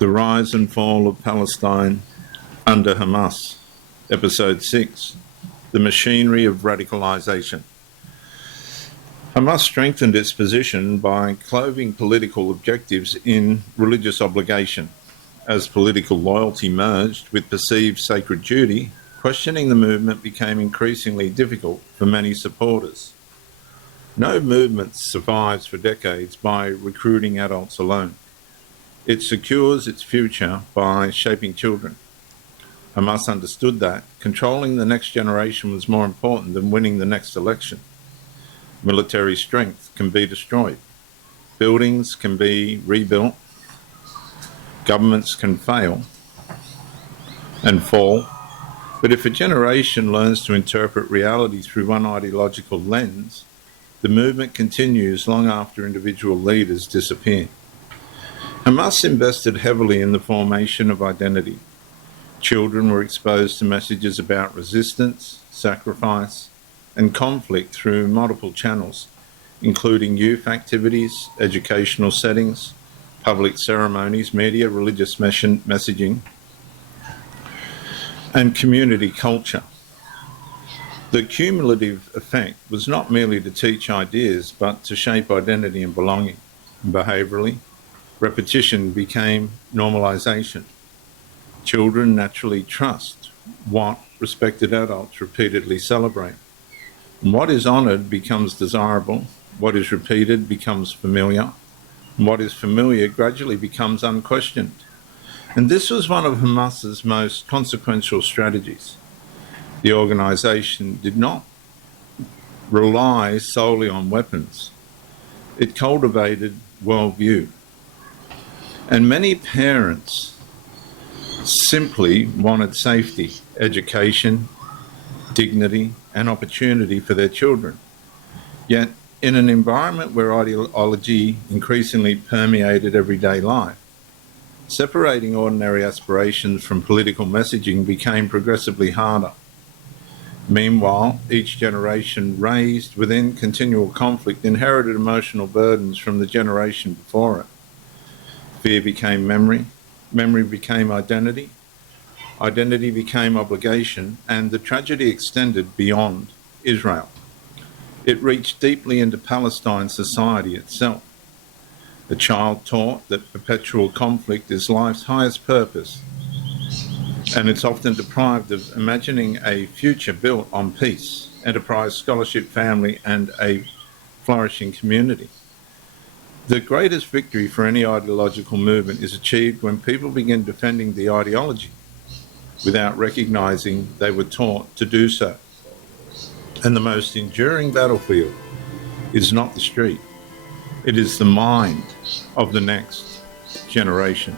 The Rise and Fall of Palestine under Hamas, Episode 6, The Machinery of Radicalisation. Hamas strengthened its position by clothing political objectives in religious obligation. As political loyalty merged with perceived sacred duty, questioning the movement became increasingly difficult for many supporters. No movement survives for decades by recruiting adults alone. It secures its future by shaping children. Hamas understood that controlling the next generation was more important than winning the next election. Military strength can be destroyed. Buildings can be rebuilt. Governments can fail and fall. But if a generation learns to interpret reality through one ideological lens, the movement continues long after individual leaders disappear. Hamas invested heavily in the formation of identity. Children were exposed to messages about resistance, sacrifice, and conflict through multiple channels, including youth activities, educational settings, public ceremonies, media, religious messaging, and community culture. The cumulative effect was not merely to teach ideas, but to shape identity and belonging. Behaviourally, repetition became normalisation. Children naturally trust what respected adults repeatedly celebrate. And what is honoured becomes desirable, what is repeated becomes familiar, and what is familiar gradually becomes unquestioned. And this was one of Hamas's most consequential strategies. The organisation did not rely solely on weapons. It cultivated worldview. And many parents simply wanted safety, education, dignity, and opportunity for their children. Yet, in an environment where ideology increasingly permeated everyday life, separating ordinary aspirations from political messaging became progressively harder. Meanwhile, each generation raised within continual conflict inherited emotional burdens from the generation before it. Fear became memory, memory became identity, identity became obligation, and the tragedy extended beyond Israel. It reached deeply into Palestine society itself. A child taught that perpetual conflict is life's highest purpose, and it's often deprived of imagining a future built on peace, enterprise, scholarship, family, and a flourishing community. The greatest victory for any ideological movement is achieved when people begin defending the ideology without recognising they were taught to do so. And the most enduring battlefield is not the street, it is the mind of the next generation.